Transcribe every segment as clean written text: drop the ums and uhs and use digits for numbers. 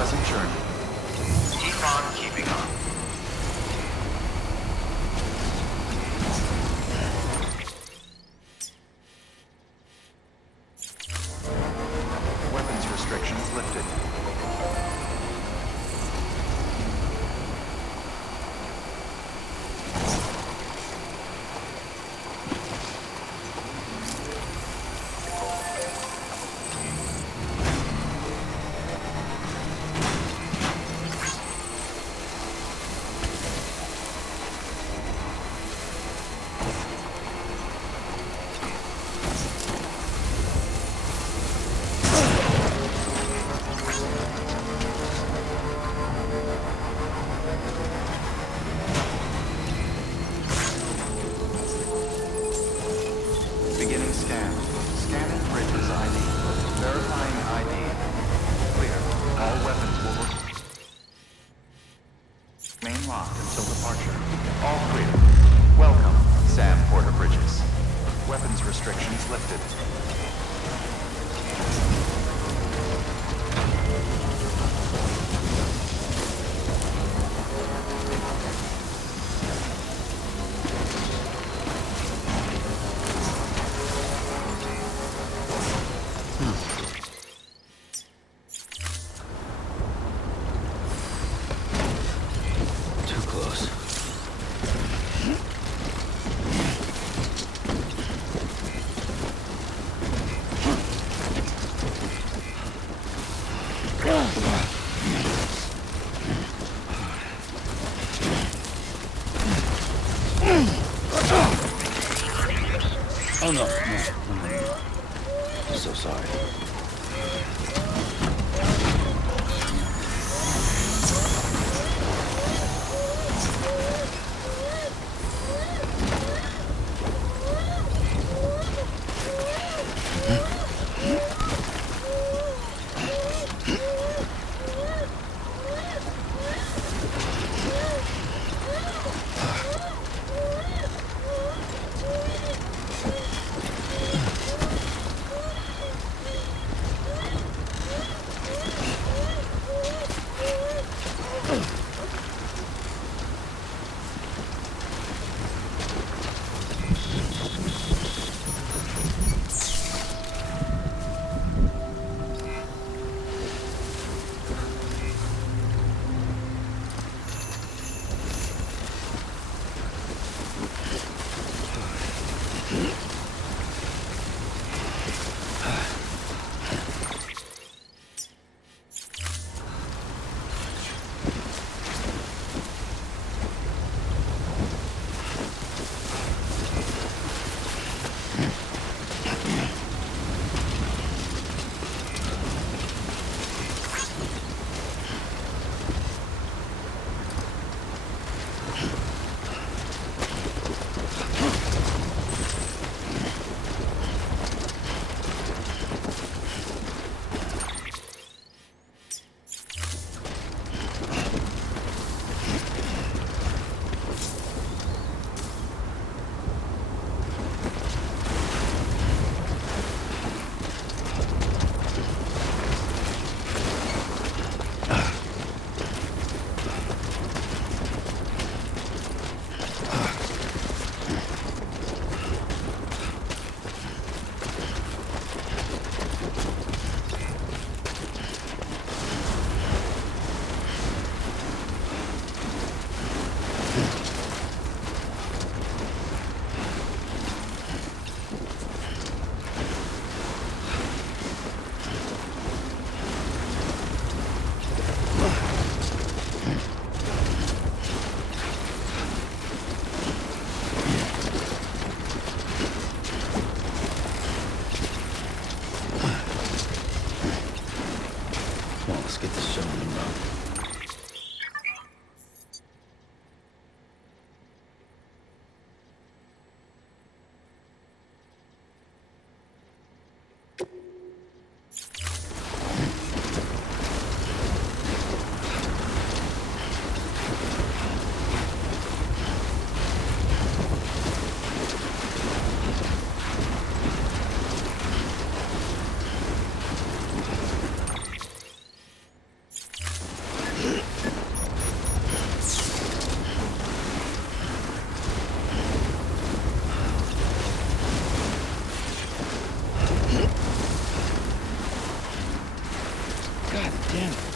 pleasant journey. Keep on keeping on. Weapons restrictions lifted. Beginning scan. Scanning Bridges ID. Verifying ID. Clear. All weapons will remain locked until departure. All clear. Welcome, Sam Porter Bridges. Weapons restrictions lifted. Too close. Oh no, no. I'm so sorry. Get this show on the run. Damn it.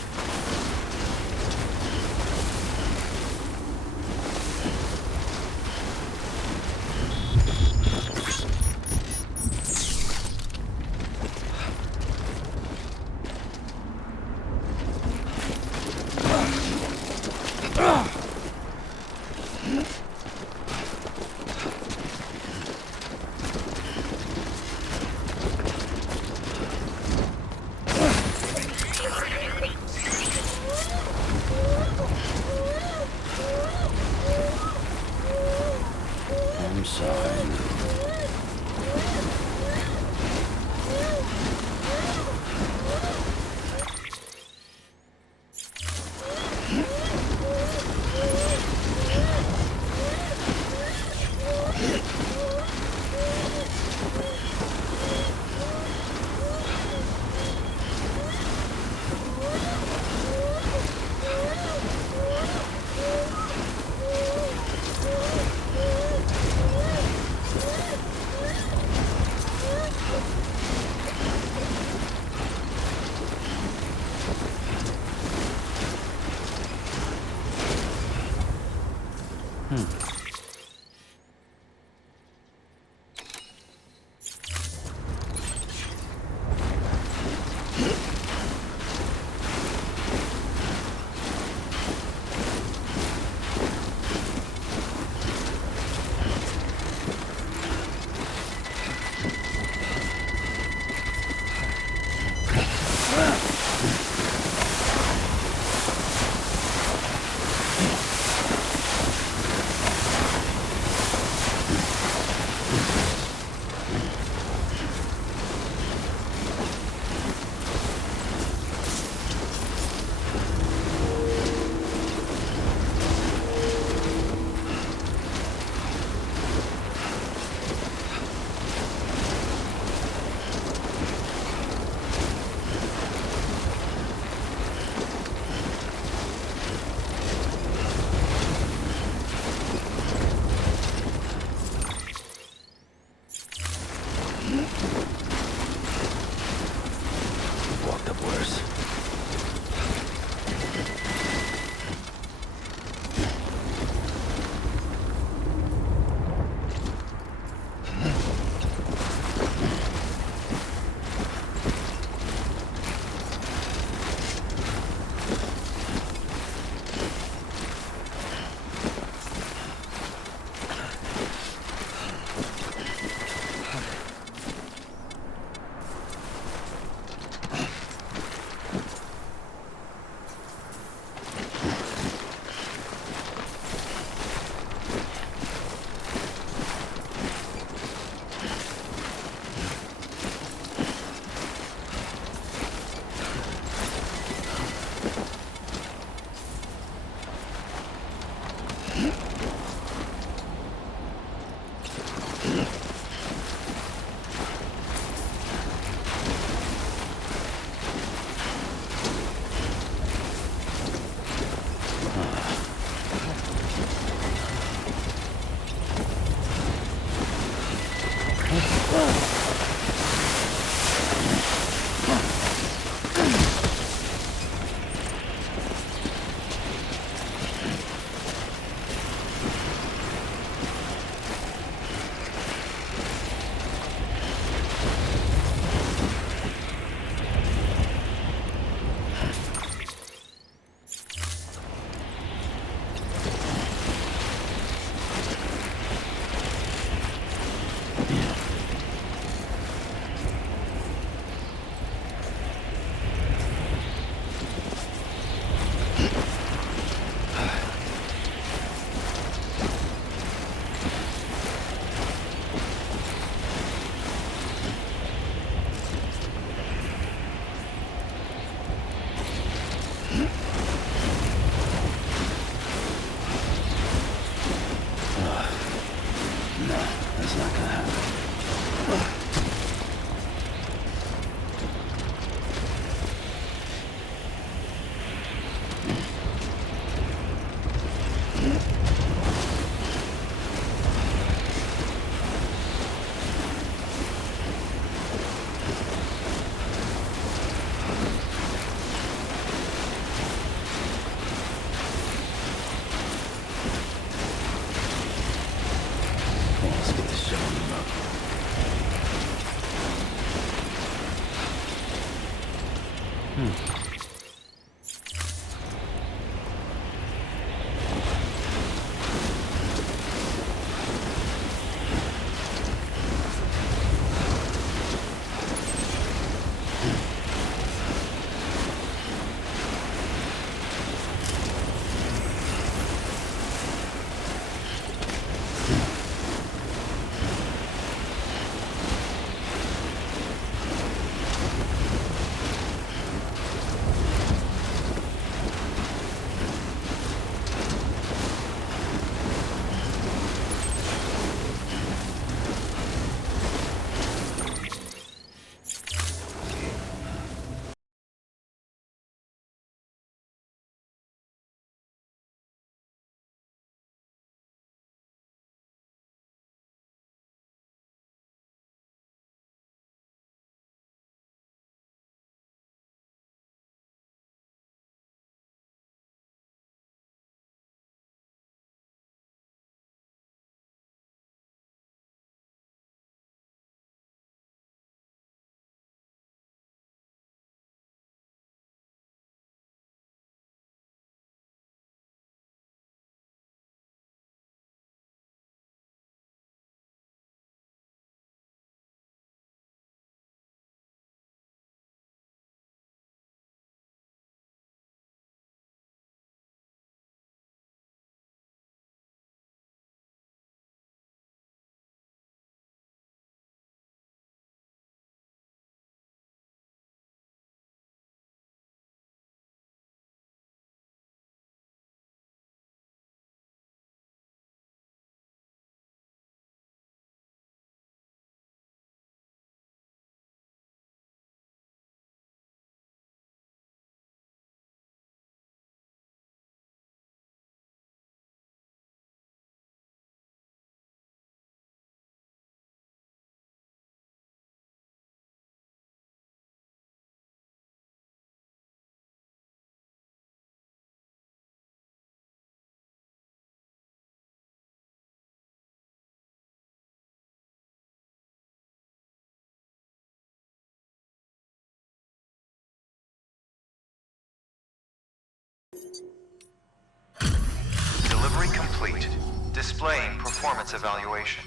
Delivery complete. Displaying performance evaluation.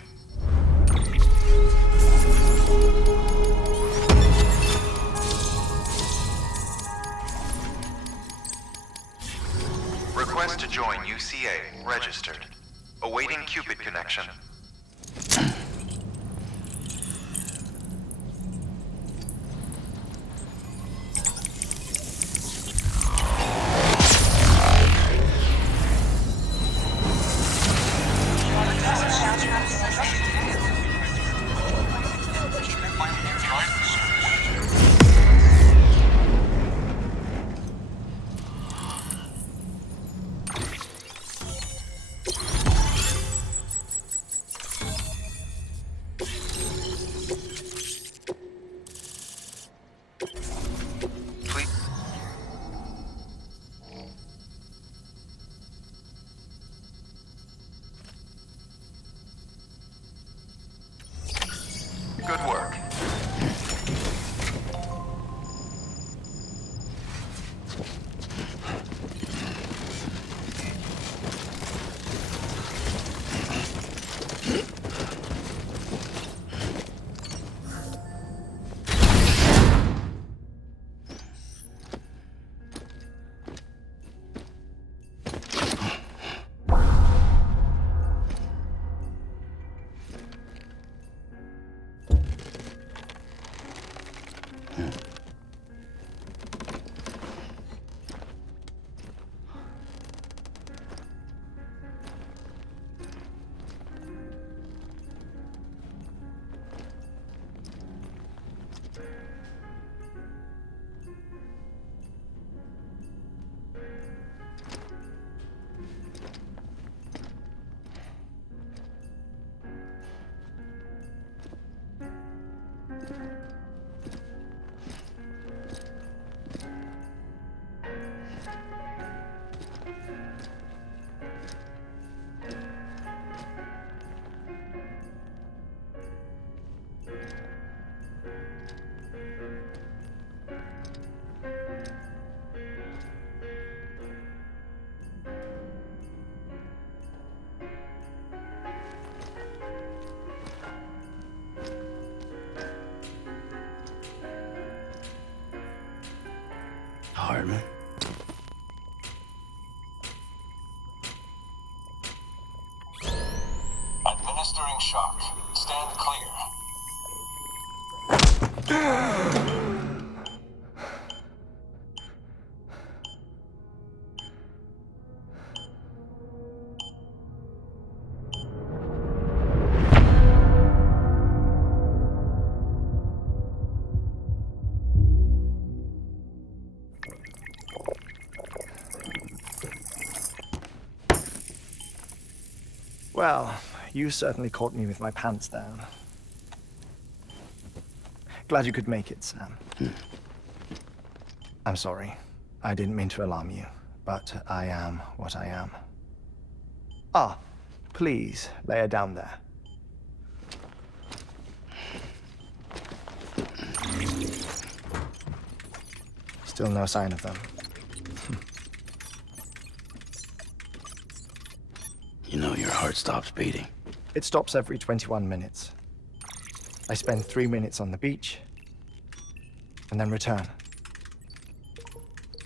Request to join UCA. Registered. Awaiting Cupid connection. Good work. Hardman. Administering shock. Stand clear. Well, you certainly caught me with my pants down. Glad you could make it, Sam. I'm sorry. I didn't mean to alarm you, but I am what I am. Ah, please lay her down there. Still no sign of them. You know your heart stops beating. It stops every 21 minutes. I spend 3 minutes on the beach, and then return.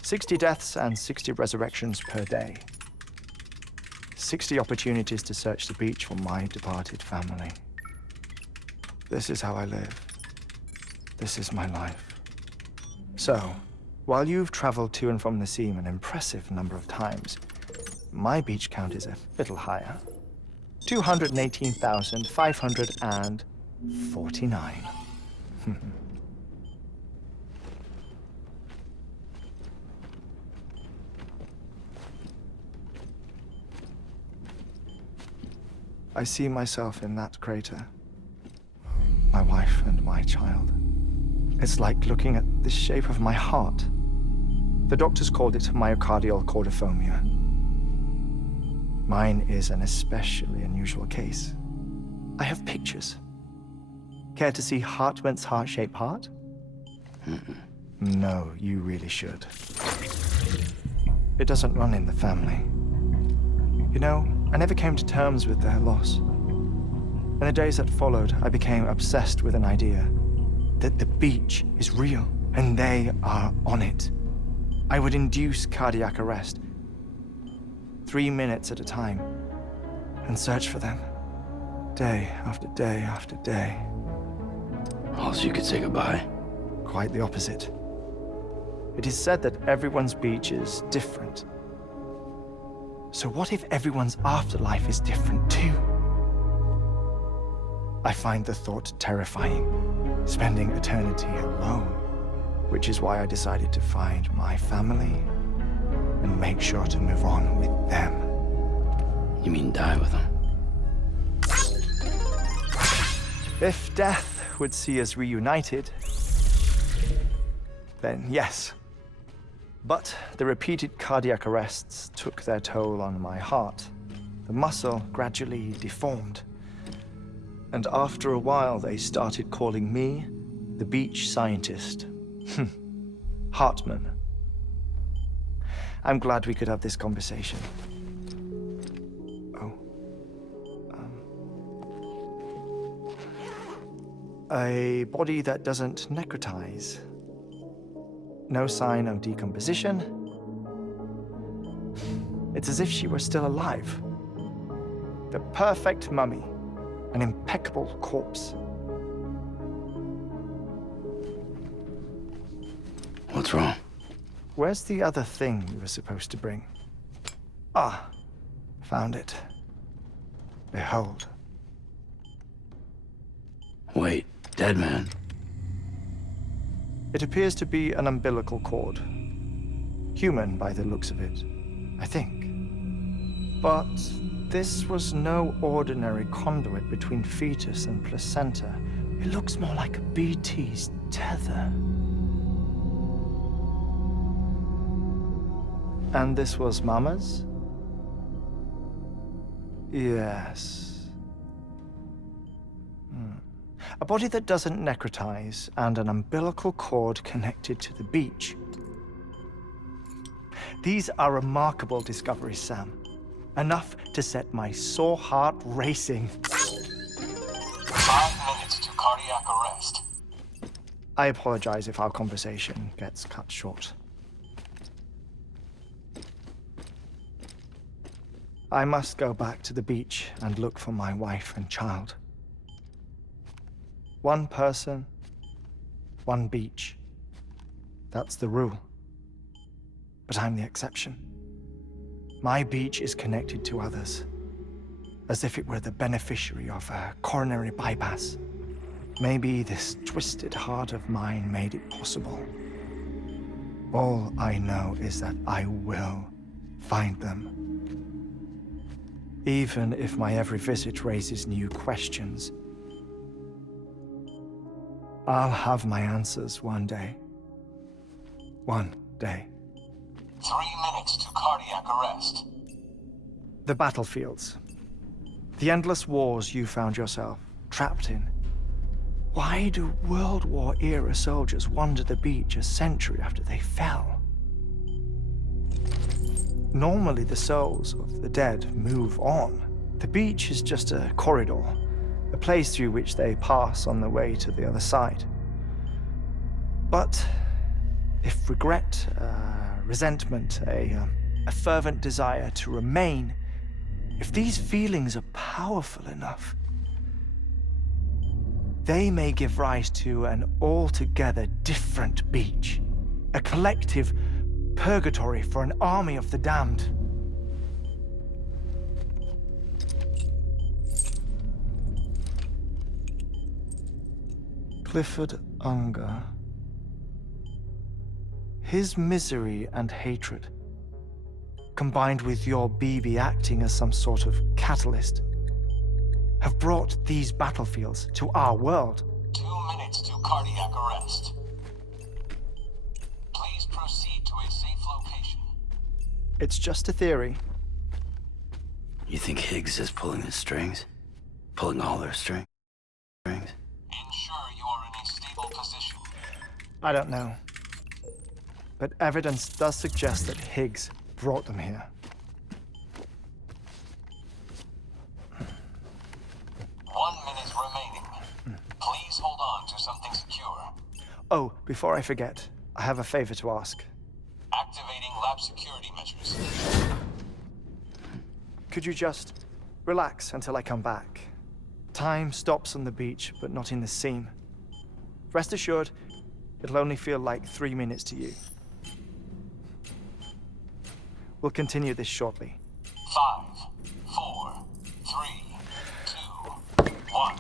60 deaths and 60 resurrections per day. 60 opportunities to search the beach for my departed family. This is how I live. This is my life. So, while you've traveled to and from the seam an impressive number of times, my beach count is a little higher. 218,549. I see myself in that crater. My wife and my child. It's like looking at the shape of my heart. The doctors called it myocardial cordiformia. Mine is an especially unusual case. I have pictures. Care to see Hartman's heart-shaped heart? No, you really should. It doesn't run in the family. You know, I never came to terms with their loss. In the days that followed, I became obsessed with an idea that the beach is real, and they are on it. I would induce cardiac arrest, 3 minutes at a time, and search for them, day after day after day. Also, you could say goodbye. Quite the opposite. It is said that everyone's beach is different. So what if everyone's afterlife is different too? I find the thought terrifying, spending eternity alone, which is why I decided to find my family and make sure to move on with them. You mean die with them? If death would see us reunited, then yes. But the repeated cardiac arrests took their toll on my heart. The muscle gradually deformed. And after a while, they started calling me the beach scientist. Hartman. I'm glad we could have this conversation. Oh. A body that doesn't necrotize. No sign of decomposition. It's as if she were still alive. The perfect mummy. An impeccable corpse. What's wrong? Where's the other thing you were supposed to bring? Ah, found it. Behold. Wait, dead man. It appears to be an umbilical cord. Human by the looks of it, I think. But this was no ordinary conduit between fetus and placenta. It looks more like a BT's tether. And this was Mama's? Yes. A body that doesn't necrotize and an umbilical cord connected to the beach. These are remarkable discoveries, Sam. Enough to set my sore heart racing. 5 minutes to cardiac arrest. I apologize if our conversation gets cut short. I must go back to the beach and look for my wife and child. One person, one beach. That's the rule. But I'm the exception. My beach is connected to others, as if it were the beneficiary of a coronary bypass. Maybe this twisted heart of mine made it possible. All I know is that I will find them. Even if my every visit raises new questions, I'll have my answers one day. One day. 3 minutes to cardiac arrest. The battlefields. The endless wars you found yourself trapped in. Why do World War-era soldiers wander the beach a century after they fell? Normally, the souls of the dead move on. The beach is just a corridor, a place through which they pass on the way to the other side. But if regret, resentment, a fervent desire to remain, if these feelings are powerful enough, they may give rise to an altogether different beach, a collective purgatory for an army of the damned. Clifford Unger. His misery and hatred, combined with your BB acting as some sort of catalyst, have brought these battlefields to our world. 2 minutes to cardiac arrest. Please proceed to a safe location. It's just a theory. You think Higgs is pulling the strings? Pulling all their strings? Ensure you are in a stable position. I don't know. But evidence does suggest that Higgs brought them here. 1 minute remaining. Please hold on to something secure. Oh, before I forget, I have a favor to ask. Activating lab security measures. Could you just relax until I come back? Time stops on the beach, but not in the scene. Rest assured, it'll only feel like 3 minutes to you. We'll continue this shortly. 5, 4, 3, 2, 1.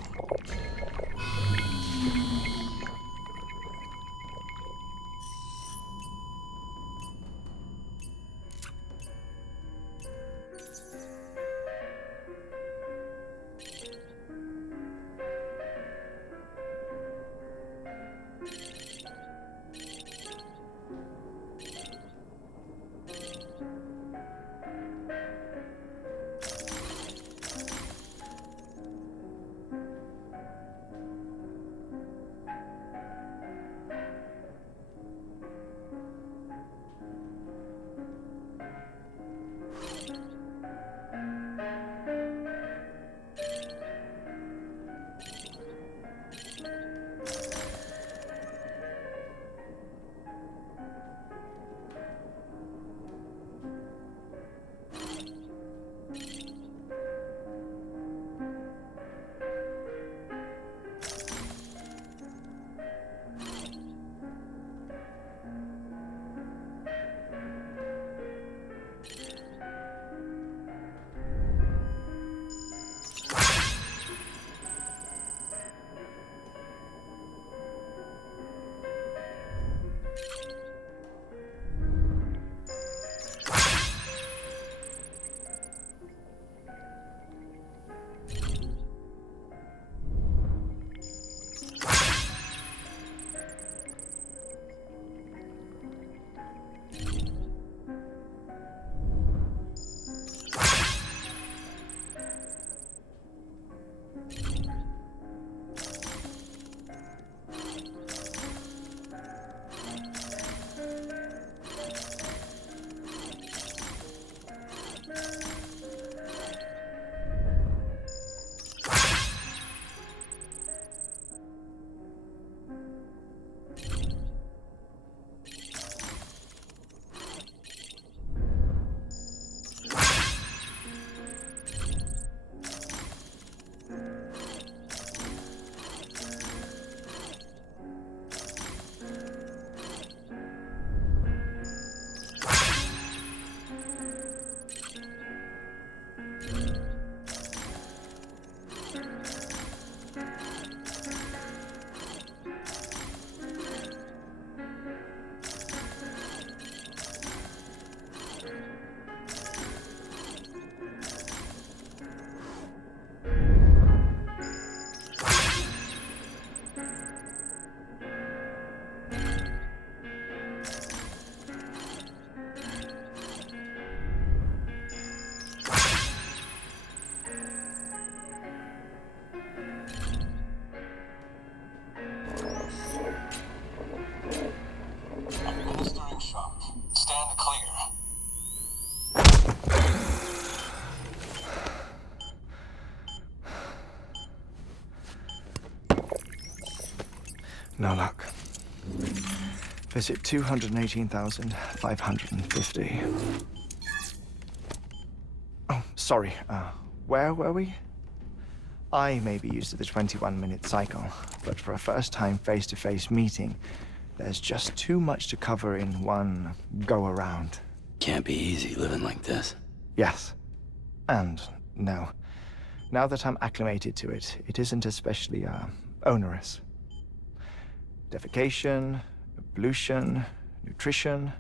shot. Stand clear. No luck. Visit 218,550. Oh, sorry. Where were we? I may be used to the 21-minute cycle, but for a first-time face-to-face meeting, there's just too much to cover in one go-around. Can't be easy living like this. Yes. And no. Now that I'm acclimated to it, it isn't especially, onerous. Defecation, ablution, nutrition.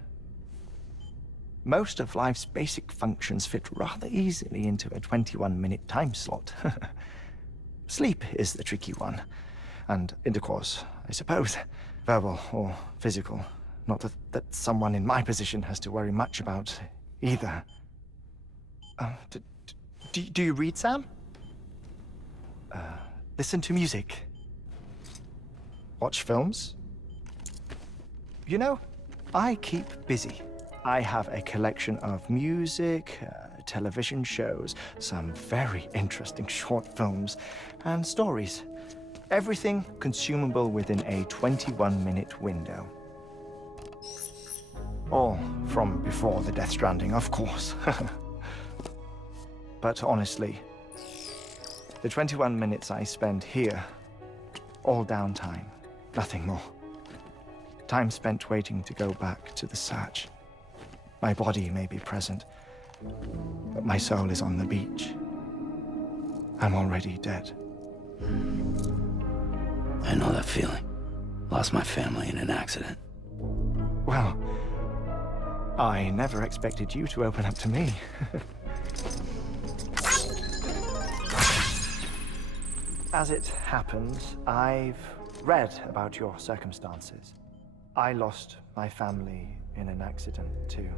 Most of life's basic functions fit rather easily into a 21-minute time slot. Sleep is the tricky one. And intercourse, I suppose. Verbal or physical. Not that someone in my position has to worry much about either. Do you read, Sam? Listen to music. Watch films? You know, I keep busy. I have a collection of music, television shows, some very interesting short films, and stories. Everything consumable within a 21-minute window. All from before the Death Stranding, of course. But honestly, the 21 minutes I spend here, all downtime, nothing more. Time spent waiting to go back to the search. My body may be present, but my soul is on the beach. I'm already dead. I know that feeling. Lost my family in an accident. Well, I never expected you to open up to me. As it happens, I've read about your circumstances. I lost my family in an accident, too.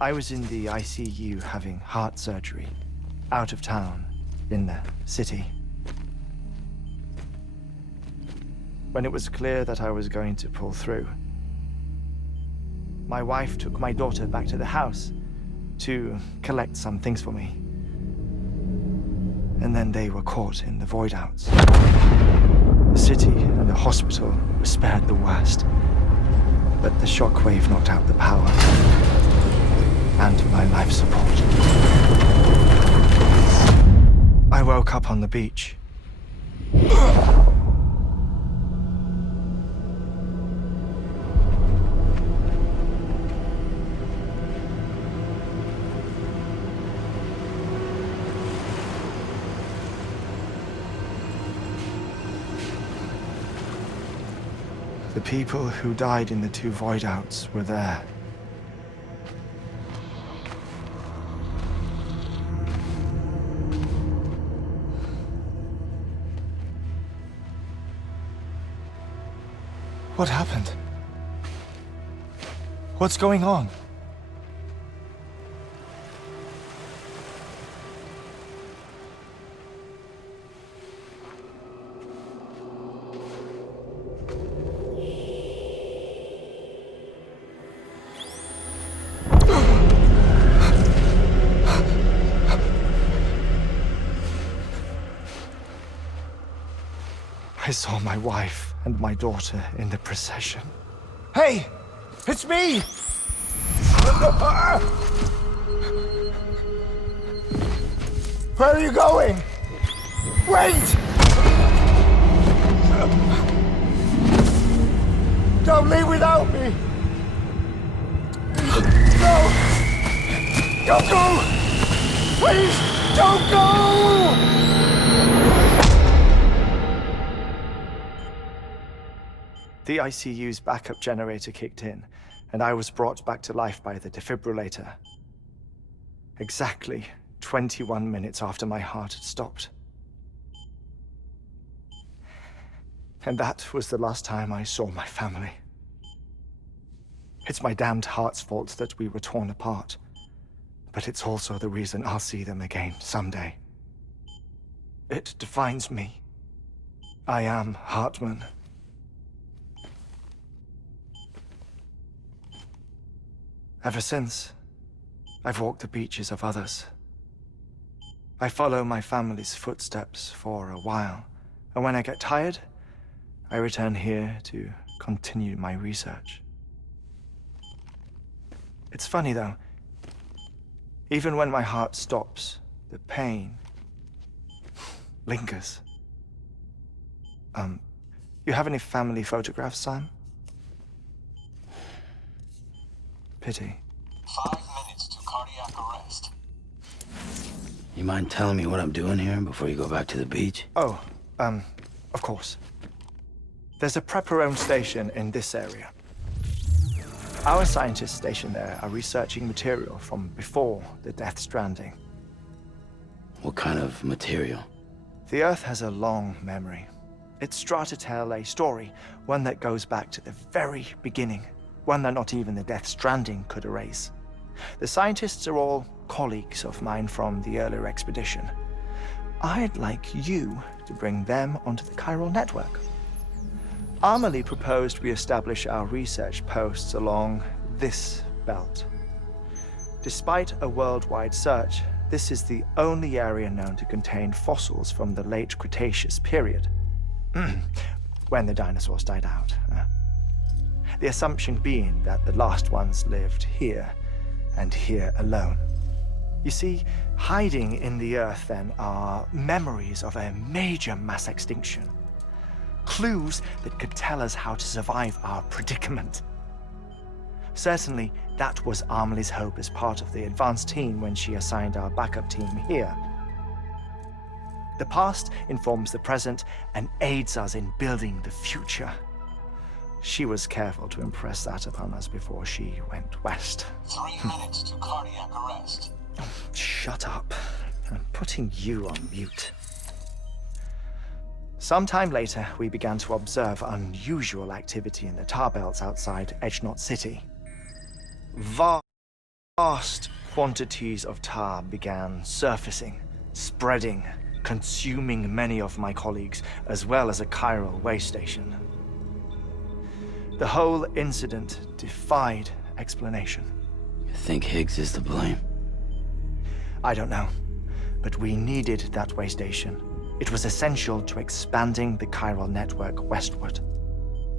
I was in the ICU having heart surgery, out of town, in the city. When it was clear that I was going to pull through, my wife took my daughter back to the house to collect some things for me. And then they were caught in the void-outs. The city and the hospital were spared the worst, but the shockwave knocked out the power and my life support. I woke up on the beach. The people who died in the two void-outs were there. What happened? What's going on? I saw my wife and my daughter in the procession. Hey! It's me! Where are you going? Wait! Don't leave without me! No! Don't go! Please, don't go! The ICU's backup generator kicked in, and I was brought back to life by the defibrillator. Exactly 21 minutes after my heart had stopped. And that was the last time I saw my family. It's my damned heart's fault that we were torn apart, but it's also the reason I'll see them again someday. It defines me. I am Hartman. Ever since, I've walked the beaches of others. I follow my family's footsteps for a while, and when I get tired, I return here to continue my research. It's funny though, even when my heart stops, the pain lingers. You have any family photographs, Sam? Pity. 5 minutes to cardiac arrest. You mind telling me what I'm doing here before you go back to the beach? Oh, of course. There's a prep-your-own station in this area. Our scientists stationed there are researching material from before the Death Stranding. What kind of material? The Earth has a long memory. It's trying to tell a story, one that goes back to the very beginning, one that not even the Death Stranding could erase. The scientists are all colleagues of mine from the earlier expedition. I'd like you to bring them onto the chiral network. Amelie proposed we establish our research posts along this belt. Despite a worldwide search, this is the only area known to contain fossils from the late Cretaceous period, when the dinosaurs died out. The assumption being that the last ones lived here, and here alone. You see, hiding in the Earth then are memories of a major mass extinction. Clues that could tell us how to survive our predicament. Certainly, that was Amelie's hope as part of the advanced team when she assigned our backup team here. The past informs the present and aids us in building the future. She was careful to impress that upon us before she went west. 3 minutes to cardiac arrest. Shut up. I'm putting you on mute. Sometime later, we began to observe unusual activity in the tar belts outside Edgenot City. Vast quantities of tar began surfacing, spreading, consuming many of my colleagues, as well as a chiral way station. The whole incident defied explanation. You think Higgs is to blame? I don't know, but we needed that way station. It was essential to expanding the chiral network westward.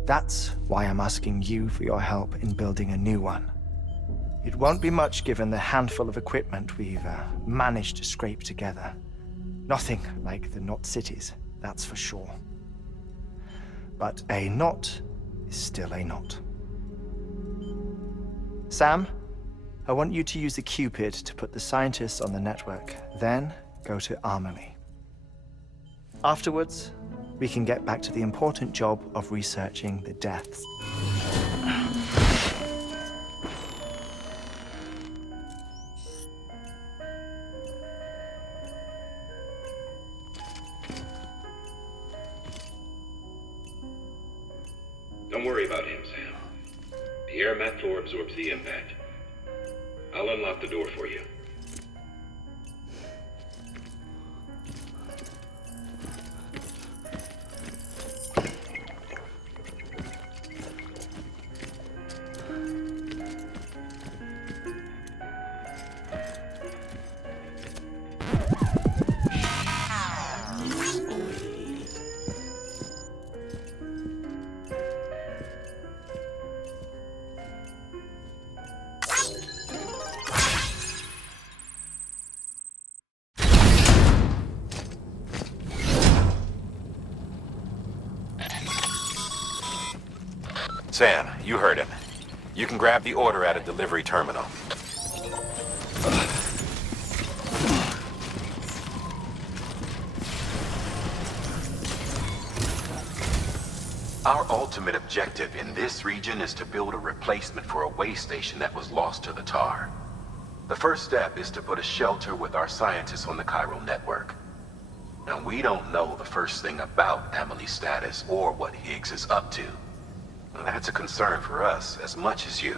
That's why I'm asking you for your help in building a new one. It won't be much given the handful of equipment we've managed to scrape together. Nothing like the knot cities, that's for sure. But a knot is still a knot. Sam, I want you to use the Cupid to put the scientists on the network, then go to Amelie. Afterwards, we can get back to the important job of researching the deaths. Don't worry about him, Sam. The air mat floor absorbs the impact. I'll unlock the door for you. Sam, you heard him. You can grab the order at a delivery terminal. Our ultimate objective in this region is to build a replacement for a way station that was lost to the tar. The first step is to put a shelter with our scientists on the chiral network. Now, we don't know the first thing about Amelie's status or what Higgs is up to. Now, that's a concern for us as much as you.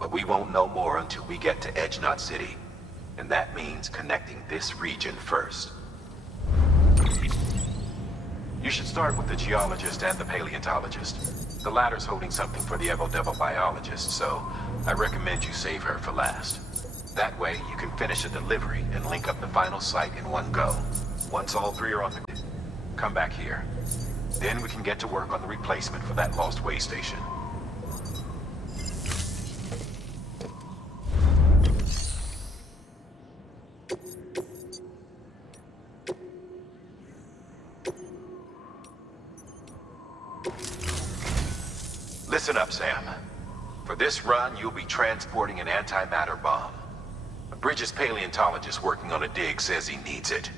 But we won't know more until we get to Edgenot City. And that means connecting this region first. You should start with the geologist and the paleontologist. The latter's holding something for the Evo-Devil biologist, so I recommend you save her for last. That way, you can finish the delivery and link up the final site in one go. Once all three are on the... come back here. Then we can get to work on the replacement for that lost way station. Listen up, Sam. For this run, you'll be transporting an antimatter bomb. A Bridges paleontologist working on a dig says he needs it.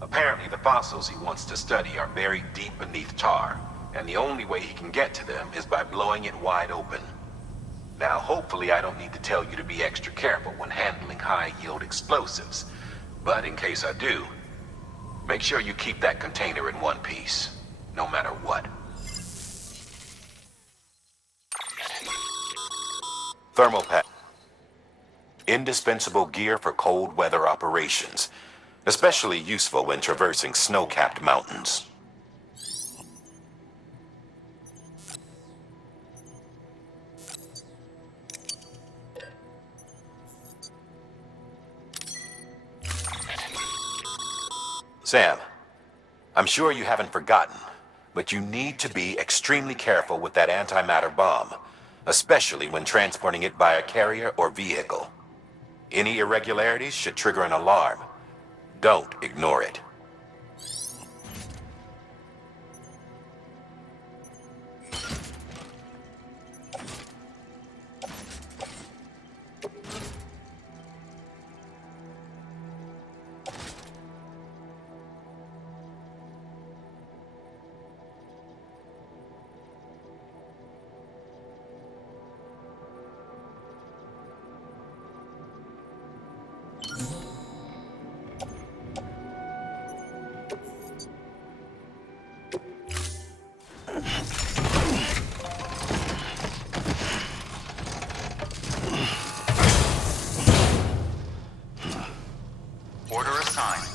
Apparently, the fossils he wants to study are buried deep beneath tar, and the only way he can get to them is by blowing it wide open. Now, hopefully I don't need to tell you to be extra careful when handling high-yield explosives, but in case I do, make sure you keep that container in one piece, no matter what. Thermal pack. Indispensable gear for cold weather operations. Especially useful when traversing snow-capped mountains. Sam, I'm sure you haven't forgotten, but you need to be extremely careful with that antimatter bomb, especially when transporting it by a carrier or vehicle. Any irregularities should trigger an alarm. Don't ignore it. Order assigned.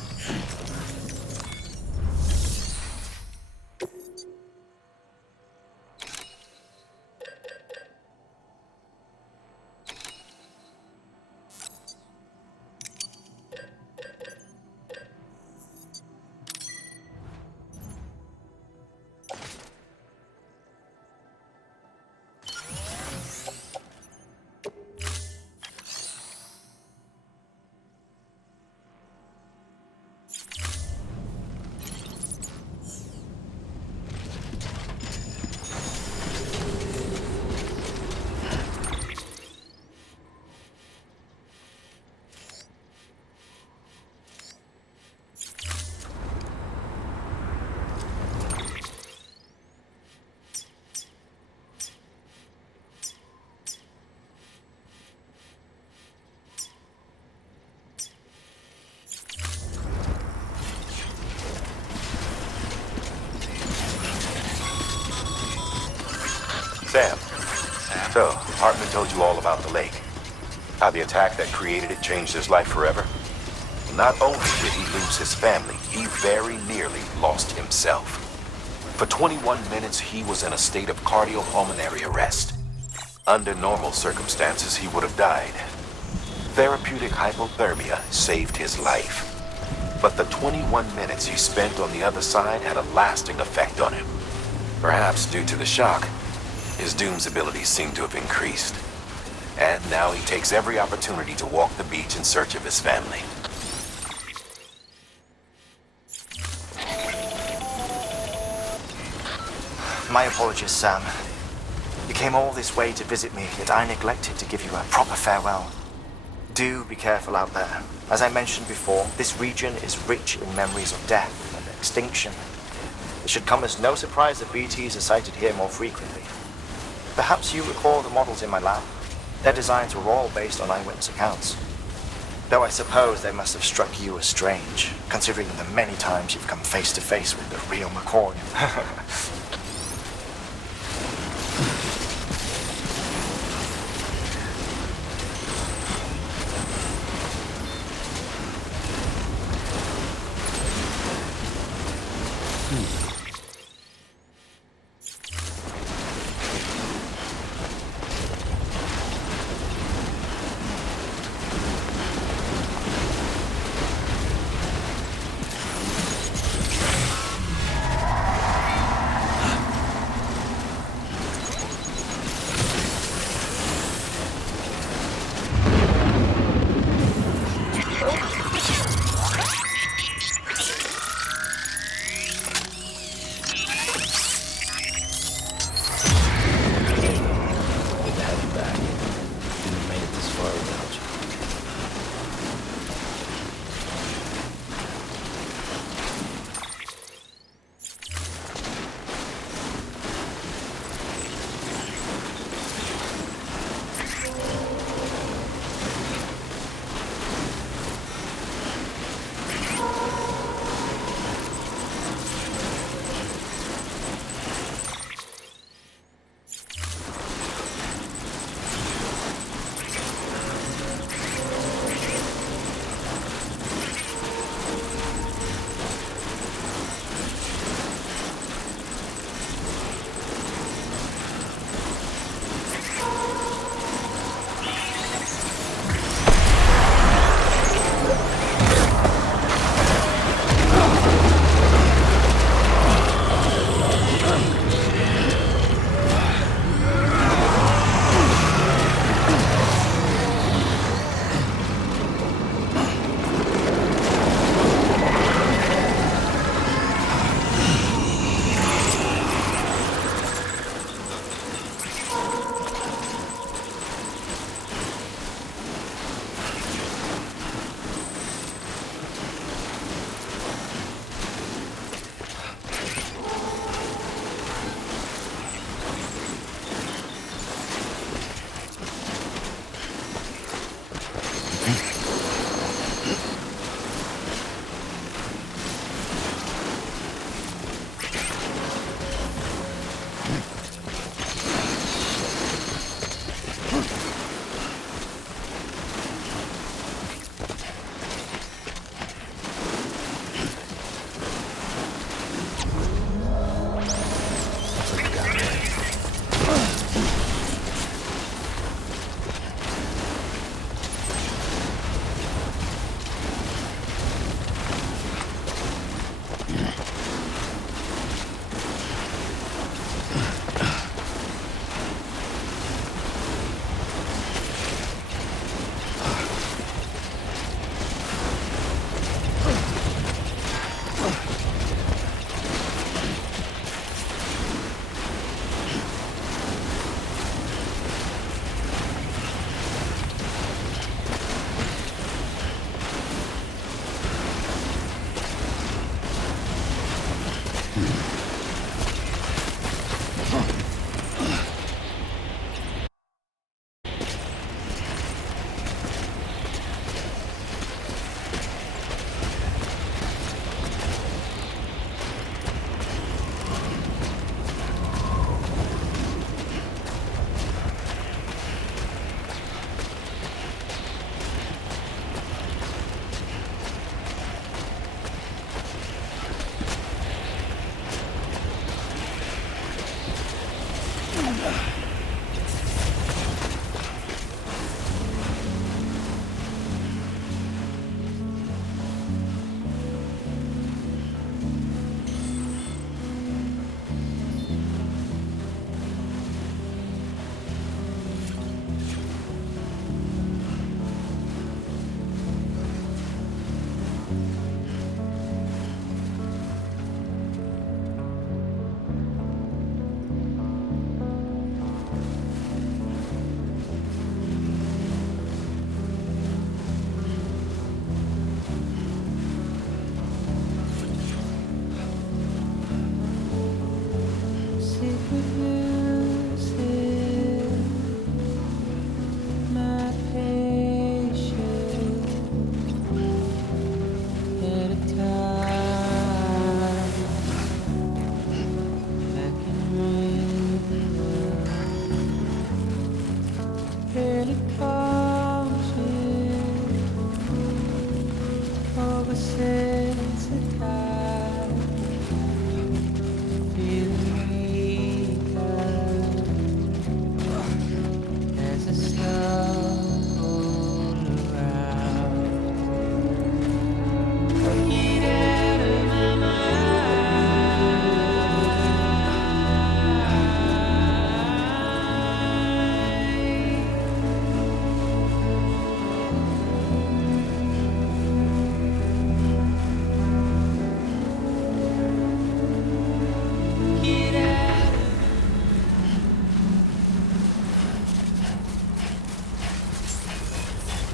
Sam. So, Hartman told you all about the lake. How the attack that created it changed his life forever? Not only did he lose his family, he very nearly lost himself. For 21 minutes, he was in a state of cardiopulmonary arrest. Under normal circumstances, he would have died. Therapeutic hypothermia saved his life. But the 21 minutes he spent on the other side had a lasting effect on him. Perhaps due to the shock, his Doom's abilities seem to have increased. And now he takes every opportunity to walk the beach in search of his family. My apologies, Sam. You came all this way to visit me, yet I neglected to give you a proper farewell. Do be careful out there. As I mentioned before, this region is rich in memories of death and extinction. It should come as no surprise that BTs are sighted here more frequently. Perhaps you recall the models in my lab. Their designs were all based on eyewitness accounts. Though I suppose they must have struck you as strange, considering the many times you've come face to face with the real McCoy.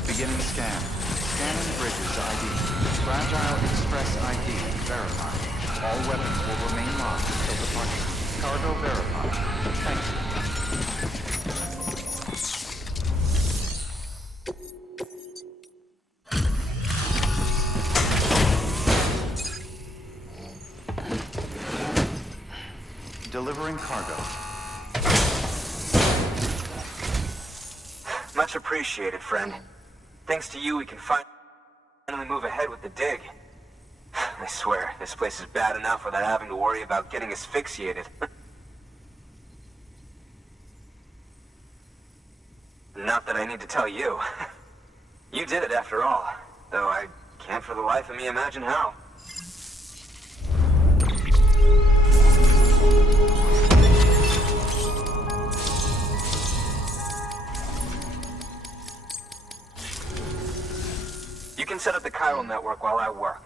Beginning scan. Scanning bridges ID. Fragile Express ID verified. All weapons will remain locked until departure. Cargo verified. Thank you. Delivering cargo. Much appreciated, friend. Thanks to you, we can finally move ahead with the dig. I swear, this place is bad enough without having to worry about getting asphyxiated. Not that I need to tell you. You did it after all, though I can't for the life of me imagine how. You can set up the chiral network while I work.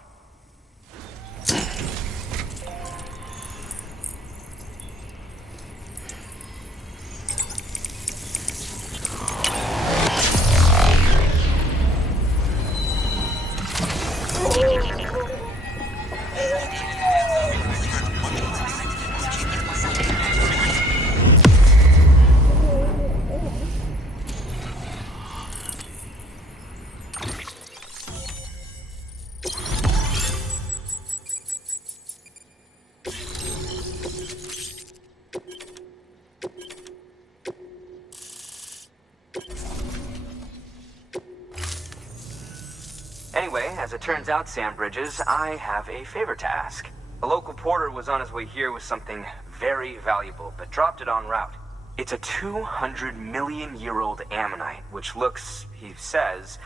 Anyway, as it turns out, Sam Bridges, I have a favor to ask. A local porter was on his way here with something very valuable, but dropped it en route. It's a 200-million-year-old ammonite, which looks, he says,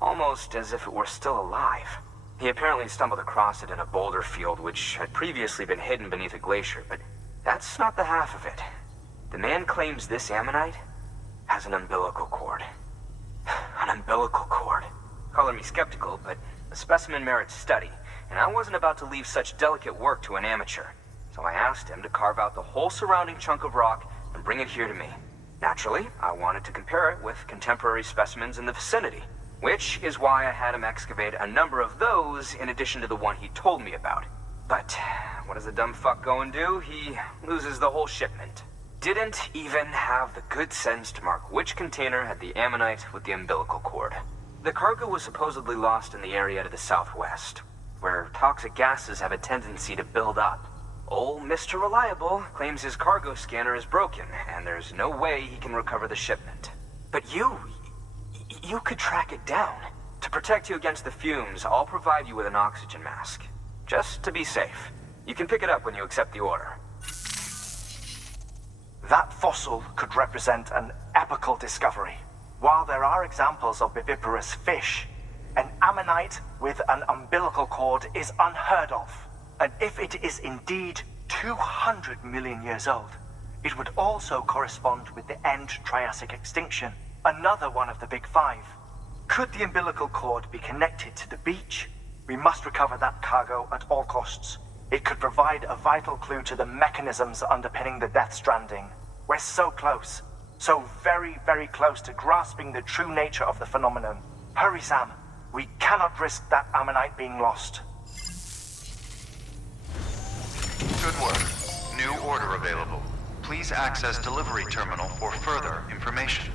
almost as if it were still alive. He apparently stumbled across it in a boulder field which had previously been hidden beneath a glacier, but that's not the half of it. The man claims this ammonite has an umbilical cord. An umbilical cord. Color me skeptical, but the specimen merits study, and I wasn't about to leave such delicate work to an amateur. So I asked him to carve out the whole surrounding chunk of rock and bring it here to me. Naturally, I wanted to compare it with contemporary specimens in the vicinity, which is why I had him excavate a number of those in addition to the one he told me about. But what does the dumb fuck go and do? He loses the whole shipment. Didn't even have the good sense to mark which container had the ammonite with the umbilical cord. The cargo was supposedly lost in the area to the southwest, where toxic gases have a tendency to build up. Old Mr. Reliable claims his cargo scanner is broken, and there's no way he can recover the shipment. But you could track it down. To protect you against the fumes, I'll provide you with an oxygen mask. Just to be safe. You can pick it up when you accept the order. That fossil could represent an epochal discovery. While there are examples of viviparous fish, an ammonite with an umbilical cord is unheard of. And if it is indeed 200 million years old, it would also correspond with the end Triassic extinction, another one of the big five. Could the umbilical cord be connected to the beach? We must recover that cargo at all costs. It could provide a vital clue to the mechanisms underpinning the Death Stranding. We're so close. So very, very close to grasping the true nature of the phenomenon. Hurry, Sam. We cannot risk that ammonite being lost. Good work. New order available. Please access delivery terminal for further information.